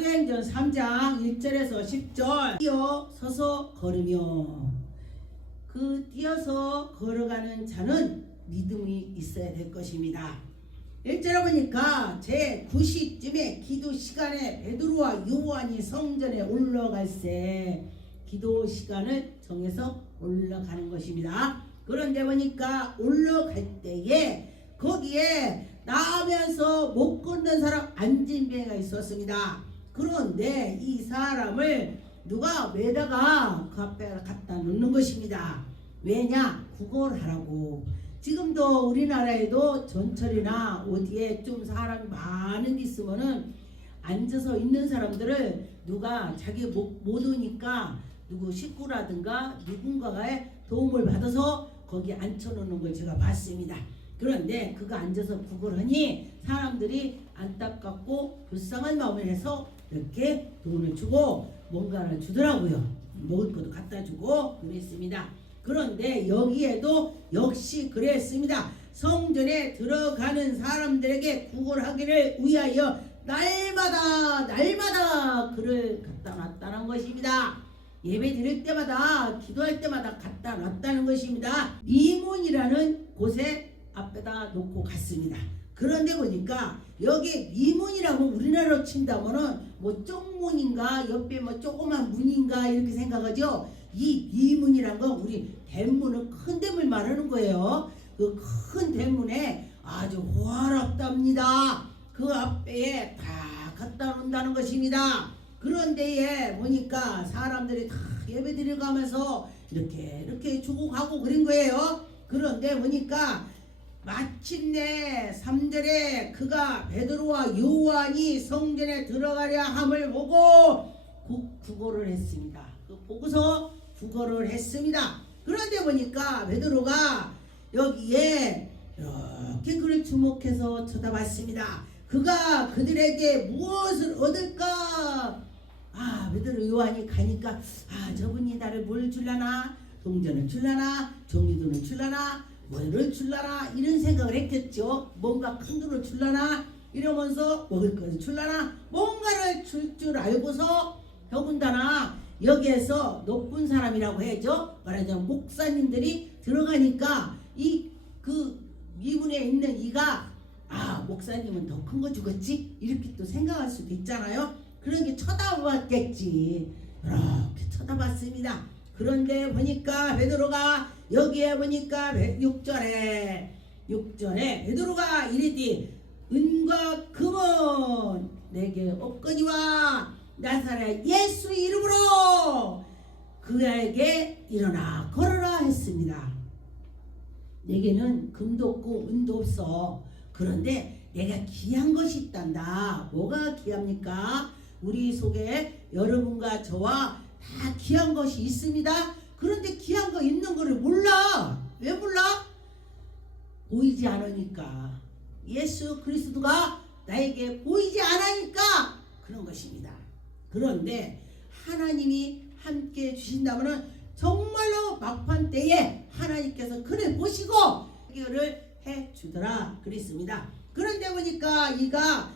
사도행전 3장 1절에서 10절 뛰어 서서 걸으며 그 뛰어서 걸어가는 자는 믿음이 있어야 될 것입니다. 1절에 보니까 제 9시쯤에 기도 시간에 베드로와 요한이 성전에 올라갈새 기도 시간을 정해서 올라가는 것입니다. 그런데 보니까 올라갈 때에 거기에 나오면서 못 걷는 사람 안진뱅이가 있었습니다. 그런데 이 사람을 누가 매다가 그 앞에 갖다 놓는 것입니다. 왜냐? 구걸을 하라고. 지금도 우리나라에도 전철이나 어디에 좀 사람이 많은 데 있으면은 앉아서 있는 사람들을 누가 자기 못 오니까 누구 식구라든가 누군가의 도움을 받아서 거기 앉혀놓는 걸 제가 봤습니다. 그런데 그가 앉아서 구걸하니 사람들이 안타깝고 불쌍한 마음을 해서 이렇게 돈을 주고 뭔가를 주더라고요. 먹을 것도 갖다 주고 그랬습니다. 그런데 여기에도 역시 그랬습니다. 성전에 들어가는 사람들에게 구걸하기를 위하여 날마다 그를 갖다 놨다는 것입니다. 예배 드릴 때마다 기도할 때마다 갖다 놨다는 것입니다. 미문이라는 곳에 앞에다 놓고 갔습니다. 그런데 보니까 여기 미문이라고 우리나라로 친다면은 뭐 쪽문인가 옆에 뭐 조그만 문인가 이렇게 생각하죠. 이 미문이란 건 우리 대문은 큰 대문 말하는 거예요. 그 큰 대문에 아주 호화롭답니다. 그 앞에 다 갖다 놓는다는 것입니다. 그런데에 보니까 사람들이 다 예배 드리러 가면서 이렇게 주고 가고 그런 거예요. 그런데 보니까 마침내 3절에 그가 베드로와 요한이 성전에 들어가려 함을 보고 구걸을 했습니다. 그 보고서 구걸을 했습니다. 그런데 보니까 베드로가 여기에 이렇게 그를 주목해서 쳐다봤습니다. 그가 그들에게 무엇을 얻을까? 베드로 요한이 가니까 저분이 나를 뭘 줄라나? 동전을 줄라나? 종이돈을 줄라나? 뭐를 줄라나? 이런 생각을 했겠죠. 뭔가 큰 돈을 줄라나? 이러면서 먹을 것을 줄라나? 뭔가를 줄 줄 알고서 더군다나 여기에서 높은 사람이라고 해야죠. 말하자면 목사님들이 들어가니까 그 미문에 있는 이가 목사님은 더 큰 거 주겠지? 이렇게 또 생각할 수도 있잖아요. 그런 게 쳐다봤겠지. 이렇게 쳐다봤습니다. 그런데 보니까 베드로가 여기에 보니까 6절에 베드로가 이르되 은과 금은 내게 없거니와 나사렛 예수 이름으로 그에게 일어나 걸어라 했습니다. 내게는 금도 없고 은도 없어. 그런데 내가 귀한 것이 있단다. 뭐가 귀합니까? 우리 속에 여러분과 저와 다 귀한 것이 있습니다. 그런데 귀한 거 있는 거를 몰라. 왜 몰라? 보이지 않으니까. 예수 그리스도가 나에게 보이지 않으니까 그런 것입니다. 그런데 하나님이 함께 주신다면 정말로 막판 때에 하나님께서 그를 보시고 해결을 해주더라 그랬습니다. 그런데 보니까 이가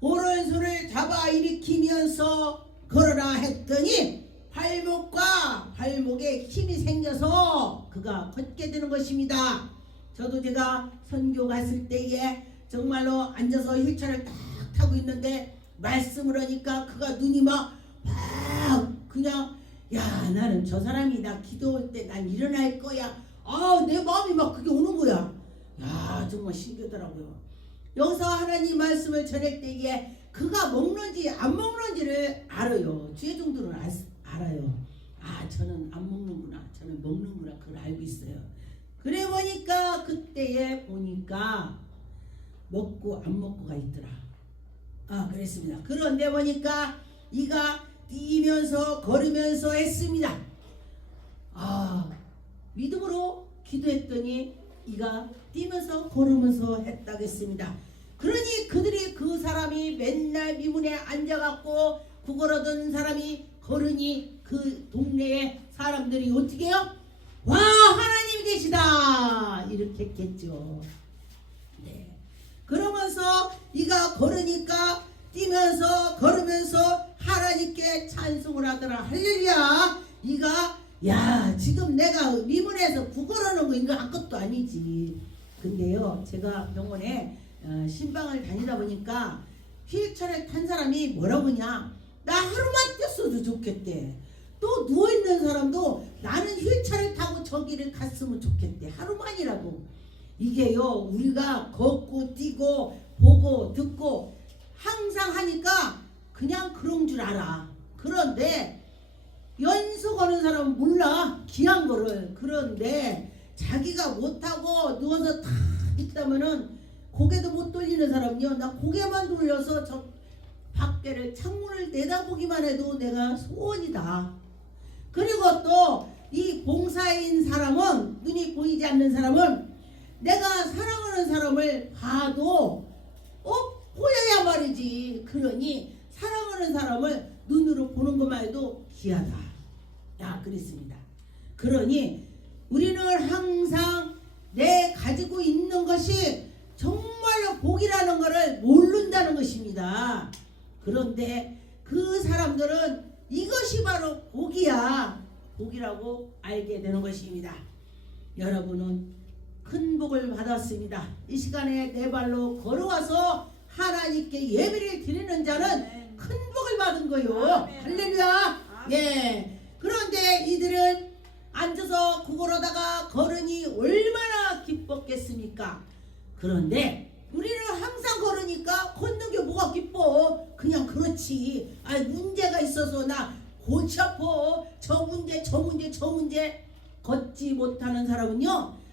오른손을 잡아 일으키면서 걸어라 했더니 발목과 발목에 힘이 생겨서 그가 걷게 되는 것입니다. 저도 제가 선교 갔을 때에 정말로 앉아서 휠체어를 딱 타고 있는데 말씀을 하니까 그가 눈이 막 그냥 나는 저 사람이 나 기도할 때 난 일어날 거야. 내 마음이 막 그게 오는 거야. 정말 신기하더라고요. 여기서 하나님 말씀을 전할 때에 그가 먹는지 안 먹는지를 알아요. 주의 종들은 알아요. 저는 안 먹는구나, 저는 먹는구나, 그걸 알고 있어요. 그래 보니까 그때에 보니까 먹고 안 먹고가 있더라. 그랬습니다. 그런데 보니까 이가 뛰면서 걸으면서 했습니다. 믿음으로 기도했더니 이가 뛰면서 걸으면서 했다고 했습니다. 그러니 그들이 그 사람이 맨날 미문에 앉아갖고 구걸하던 사람이 걸으니 그 동네에 사람들이 어떻게 해요? 와, 하나님이 계시다 이렇게 했겠죠. 네. 그러면서 이가 걸으니까 뛰면서 걸으면서 아들아 할렐루야. 이가 야 지금 내가 미문에서 구걸하는 거 이거 아무것도 아니지. 근데요 제가 병원에 신방을 다니다 보니까 휠체어를 탄 사람이 뭐라고 하냐, 나 하루만 뛰었어도 좋겠대. 또 누워있는 사람도 나는 휠체어를 타고 저기를 갔으면 좋겠대. 하루만이라도. 이게요 우리가 걷고 뛰고 보고 듣고 항상 하니까 그냥 그런 줄 알아. 그런데 연속하는 사람은 몰라 귀한 거를. 그런데 자기가 못하고 누워서 탁 있다면은 고개도 못 돌리는 사람이요, 나 고개만 돌려서 저 밖에를 창문을 내다보기만 해도 내가 소원이다. 그리고 또 이 봉사인 사람은, 눈이 보이지 않는 사람은 내가 사랑하는 사람을 봐도 보여야 말이지. 그러니 사랑하는 사람을 눈으로 보는 것만 해도 귀하다. 야 그랬습니다. 그러니 우리는 항상 내 가지고 있는 것이 정말로 복이라는 것을 모른다는 것입니다. 그런데 그 사람들은 이것이 바로 복이야, 복이라고 알게 되는 것입니다. 여러분은 큰 복을 받았습니다. 이 시간에 내 발로 걸어와서 하나님께 예배를 드리는 자는 큰 복을 받은 거요. 할렐루야. 예. 그런데 이들은 앉아서 구걸하다가 걸으니 얼마나 기뻤겠습니까? 그런데 우리는 항상 걸으니까 걷는 게 뭐가 기뻐? 그냥 그렇지. 문제가 있어서 나 골치 아파. 저 문제 걷지 못하는 사람은요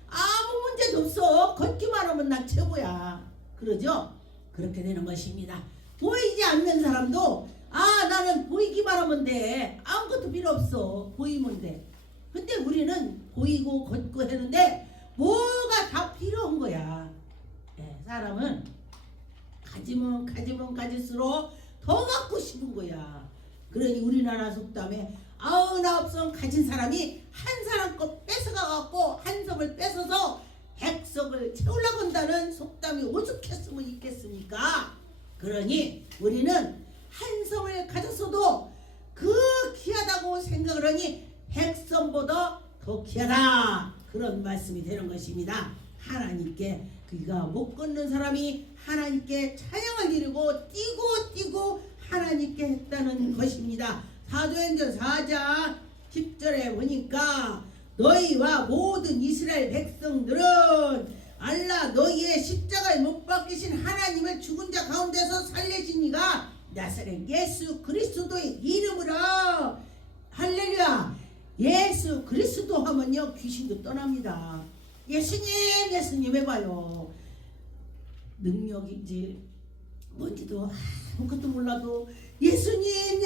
아무 문제도 없어. 걷기만 하면 난 최고야. 그러죠? 그렇게 되는 것입니다. 보이지 않는 사람도 나는 보이기만 하면 돼. 아무것도 필요 없어. 보이면 돼. 근데 우리는 보이고 걷고 했는데 뭐가 다 필요한 거야. 사람은 가지면 가질수록 더 갖고 싶은 거야. 그러니 우리나라 속담에 나 없으면 가진 사람이 한 사람 거 뺏어가갖고 한 섬을 뺏어서 백석을 채우려고 한다는 속담이 오죽했으면 있겠습니까? 그러니 우리는 한 섬을 가졌어도 그 귀하다고 생각을 하니 백섬보다 더 귀하다. 그런 말씀이 되는 것입니다. 하나님께 그가 못 걷는 사람이 하나님께 찬양을 드리고 뛰고 하나님께 했다는 것입니다. 사도행전 4장 10절에 보니까 너희와 모든 이스라엘 백성들은 알라 너희의 십자가에 못 박히신 하나님을 죽은 자 가운데서 살리신 이가 나사렛 예수 그리스도의 이름으로 할렐루야. 예수 그리스도 하면요 귀신도 떠납니다. 예수님 해봐요. 능력인지 뭔지도 아무것도 몰라도 예수님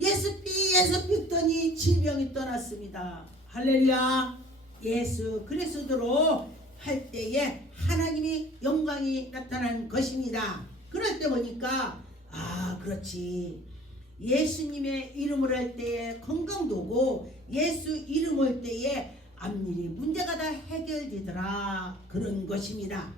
예수믿더니 질병이 떠났습니다. 할렐루야. 예수 그리스도로 할 때에 하나님이 영광이 나타난 것입니다. 그럴 때 보니까 그렇지. 예수님의 이름을 할 때에 건강도 오고 예수 이름 할 때에 앞일이 문제가 다 해결되더라. 그런 것입니다.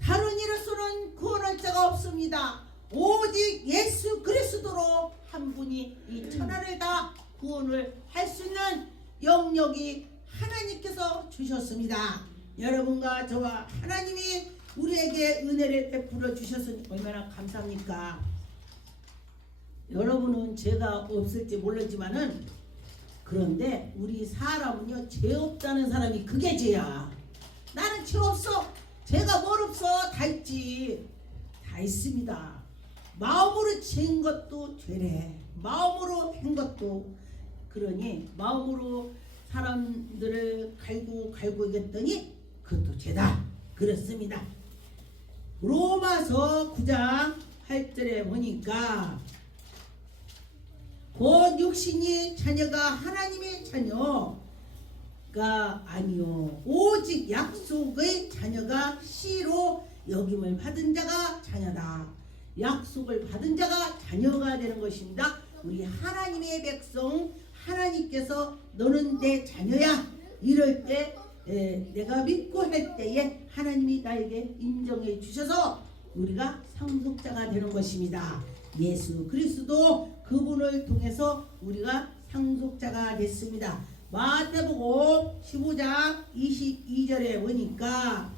다른 이로서는 구원할 자가 없습니다. 오직 예수 그리스도로 한 분이 이 천하를 다 구원을 할 수 있는 영역이 하나님께서 주셨습니다. 여러분과 저와 하나님이 우리에게 은혜를 베풀어 주셨으니 얼마나 감사합니까? 여러분은 죄가 없을지 모르지만은 그런데 우리 사람은요 죄 없다는 사람이 그게 죄야. 나는 죄 없어. 죄가 뭘 없어. 다 있지. 다 있습니다. 마음으로 죄인 것도 죄래. 마음으로 한 것도. 그러니 마음으로 사람들을 갈고 이겼더니 그것도 죄다. 그렇습니다. 로마서 9장 8절에 보니까 곧 육신이 자녀가 하나님의 자녀가 아니요 오직 약속의 자녀가 씨로 여김을 받은 자가 자녀다. 약속을 받은 자가 자녀가 되는 것입니다. 우리 하나님의 백성 하나님께서 너는 내 자녀야 이럴 때 내가 믿고 할 때에 하나님이 나에게 인정해 주셔서 우리가 상속자가 되는 것입니다. 예수 그리스도 그분을 통해서 우리가 상속자가 됐습니다. 마태복음 15장 22절에 보니까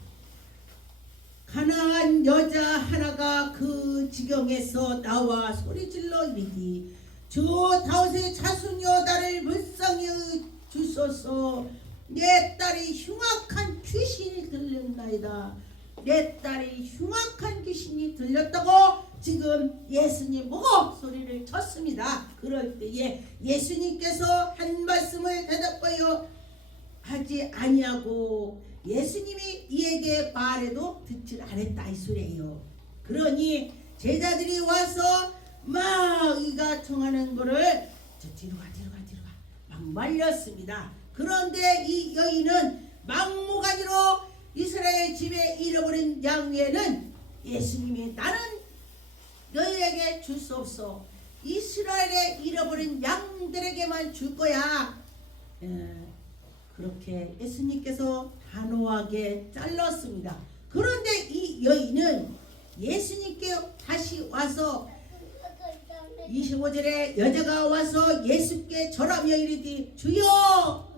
가난한 여자 하나가 그 지경에서 나와 소리질러 이르기 주 다윗의 자손이여 나를 불쌍히 주소서. 내 딸이 흉악한 귀신이 들렸나이다. 내 딸이 흉악한 귀신이 들렸다고 지금 예수님 보고 소리를 쳤습니다. 그럴 때에 예수님께서 한 말씀을 대답하여 하지 아니하고 예수님이 이에게 말해도 듣질 않았다 이 소리예요. 그러니 제자들이 와서 막 이가 청하는 거를 저 뒤로 가 막 말렸습니다. 그런데 이 여인은 막무가내로 이스라엘 집에 잃어버린 양 외에는 예수님이 나는 너희에게 줄 수 없어. 이스라엘에 잃어버린 양들에게만 줄 거야. 그렇게 예수님께서 단호하게 잘랐습니다. 그런데 이 여인은 예수님께 다시 와서 25절에 여자가 와서 예수께 절하며 이르되 주여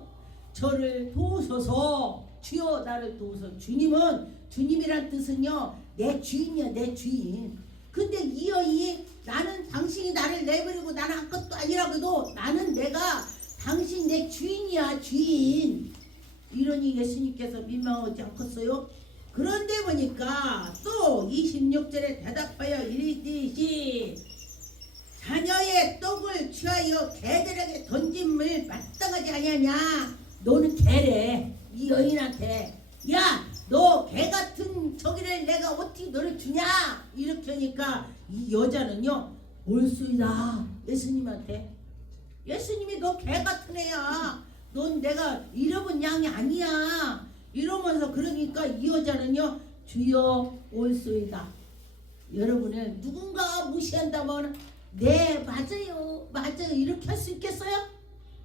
저를 도우소서. 주여 나를 도우소서. 주님이란 뜻은요 내 주인이야, 내 주인. 근데 이 여인이 나는 당신이 나를 내버리고 나는 아무것도 아니라고 해도 나는 내가 당신 내 주인이야, 주인. 이러니 예수님께서 민망하지 않겠어요? 그런데 보니까 또 26절에 대답하여 이르듯이 자녀의 떡을 취하여 개들에게 던짐을 마땅하지 아니하냐. 너는 개래. 이 여인한테 야 너 개같은 저기를 내가 어떻게 너를 주냐 이렇게 하니까 이 여자는요 올수이다 예수님한테. 예수님이 너 개같은 애야. 넌 내가 잃어본 양이 아니야 이러면서 그러니까 이 여자는요 주여 올수이다. 여러분은 누군가 무시한다면 네 맞아요 이렇게 할 수 있겠어요?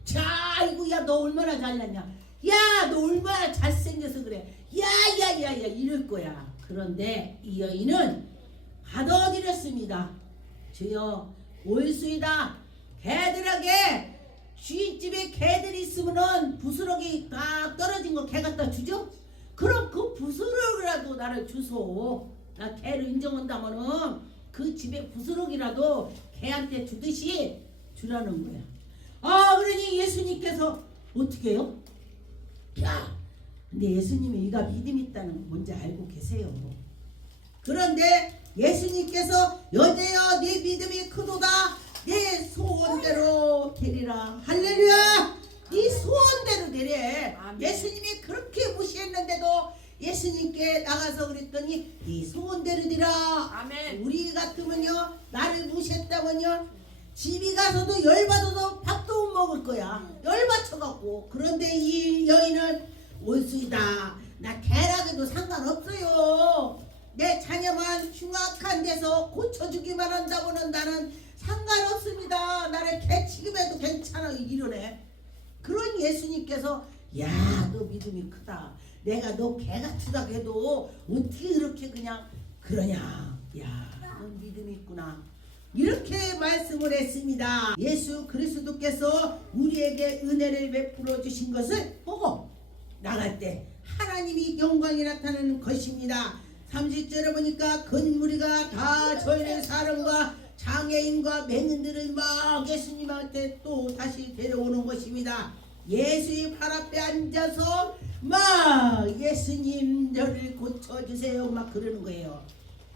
자 아이고 야 너 얼마나 잘났냐, 야 너 얼마나 잘생겨서 그래, 야야야야 이럴 거야. 그런데 이 여인은 받아들였습니다. 주여 올수이다. 개들에게 주인집에 개들이 있으면은 부스러기 딱 떨어진 거 개 갖다 주죠? 그럼 그 부스러기라도 나를 주소. 나 개를 인정한다면은 그 집에 부스러기라도 개한테 주듯이 주라는 거야. 그러니 예수님께서 어떻게 해요? 야, 근데 예수님이 이가 믿음이 있다는 거 뭔지 알고 계세요. 그런데 예수님께서 여자여 네 믿음이 크도다. 네 소원대로 되리라. 할렐루야. 네 소원대로 되래. 예수님이 그렇게 무시했는데도 예수님께 나가서 그랬더니 네 소원대로 되라. 아멘. 우리 같으면요 나를 무시했다면요 집이 가서도 열받아도 밥도 못 먹을 거야. 열받쳐갖고. 그런데 이 여인은 올수이다. 나 개라고도 상관없어요. 내 자녀만 흉악한 데서 고쳐주기만 한다고는 나는 상관없습니다. 나를 개 취급해도 괜찮아 이러네. 그런 예수님께서 야 너 믿음이 크다. 내가 너 개같으다고 해도 어떻게 그렇게 그냥 그러냐. 야 너 믿음이 있구나. 이렇게 말씀을 했습니다. 예수 그리스도께서 우리에게 은혜를 베풀어 주신 것을 보고 나갈 때 하나님이 영광이 나타나는 것입니다. 30절에 보니까 근무리가 다 저희의 사람과 장애인과 맹인들을 막 예수님한테 또 다시 데려오는 것입니다. 예수의 발 앞에 앉아서 막 예수님 저를 고쳐주세요 막 그러는 거예요.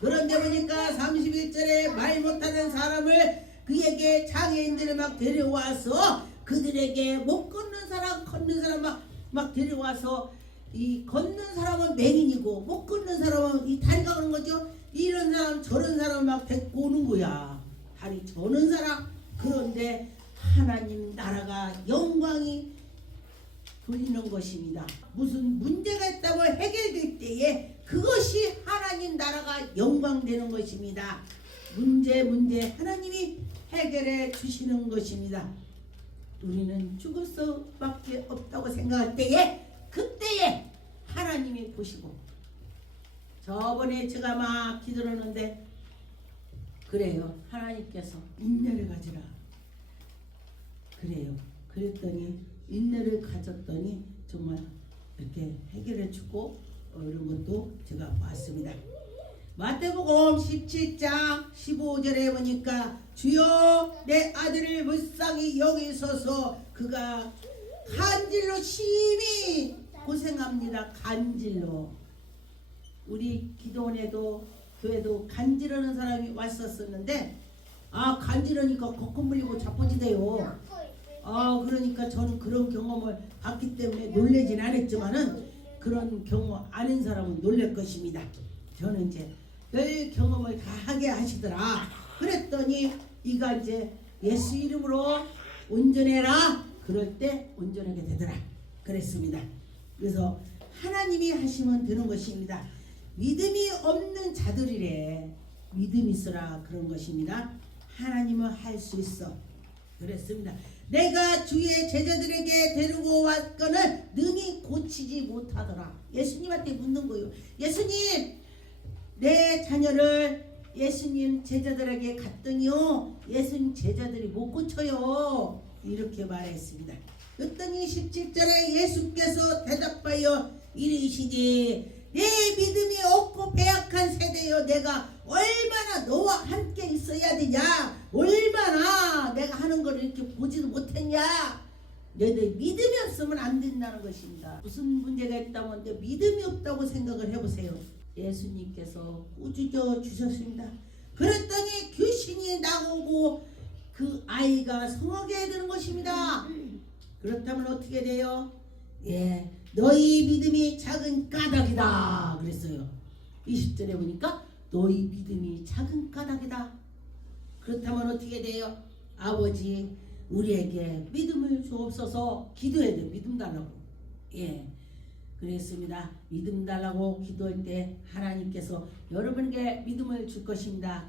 그런데 보니까 31절에 말 못하는 사람을 그에게 장애인들을 막 데려와서 그들에게 못 걷는 사람 걷는 사람 막 데려와서 이 걷는 사람은 맹인이고 못 걷는 사람은 이 다리가 그런 거죠. 이런 사람 저런 사람 막 데리고 오는 거야. 다리 저는 사람. 그런데 하나님 나라가 영광이 돌리는 것입니다. 무슨 문제가 있다고 해결될 때에 그것이 하나님 나라가 영광되는 것입니다. 문제 하나님이 해결해 주시는 것입니다. 우리는 죽을 수밖에 없다고 생각할 때에 그때에 하나님이 보시고 저번에 제가 막 기도를 하는데 그래요. 하나님께서 인내를 가지라. 그래요. 그랬더니 인내를 가졌더니 정말 이렇게 해결해 주고 이런 것도 제가 봤습니다. 마태복음 17장 15절에 보니까 주여 내 아들을 불쌍히 여기소서. 그가 간질로 심히 고생합니다. 간질로. 우리 기도원에도 교회도 간지러는 사람이 왔었었는데 간지러니까 거꾸물리고 자빠지대요. 그러니까 저는 그런 경험을 봤기 때문에 놀라진 않았지만은 그런 경험 아는 사람은 놀랄 것입니다. 저는 이제 별 경험을 다 하게 하시더라. 그랬더니 이가 이제 예수 이름으로 운전해라. 그럴 때 운전하게 되더라. 그랬습니다. 그래서 하나님이 하시면 되는 것입니다. 믿음이 없는 자들이래. 믿음 있어라 그런 것입니다. 하나님은 할 수 있어. 그랬습니다. 내가 주의 제자들에게 데리고 왔거늘 능히 고치지 못하더라. 예수님한테 묻는 거예요. 예수님, 내 자녀를 예수님 제자들에게 갔더니요, 예수님 제자들이 못 고쳐요. 이렇게 말했습니다. 그랬더니 17절에 예수께서 대답하여 이르시되 내 믿음이 없고 배약한 세대여, 내가 얼마나 너와 함께 있어야 되냐, 얼마나 내가 하는 걸 이렇게 보지도 못했냐. 너희들 믿음이 없으면 안 된다는 것입니다. 무슨 문제가 있다면 믿음이 없다고 생각을 해보세요. 예수님께서 꾸짖어 주셨습니다. 그랬더니 귀신이 나오고 그 아이가 성하게 되는 것입니다. 그렇다면 어떻게 돼요? 너희 믿음이 작은 까닭이다 그랬어요. 20절에 보니까 너희 믿음이 작은 까닭이다. 그렇다면 어떻게 돼요? 아버지, 우리에게 믿음을 주옵소서. 기도해야 돼요. 믿음 달라고. 그랬습니다. 믿음 달라고 기도할 때 하나님께서 여러분에게 믿음을 줄 것입니다.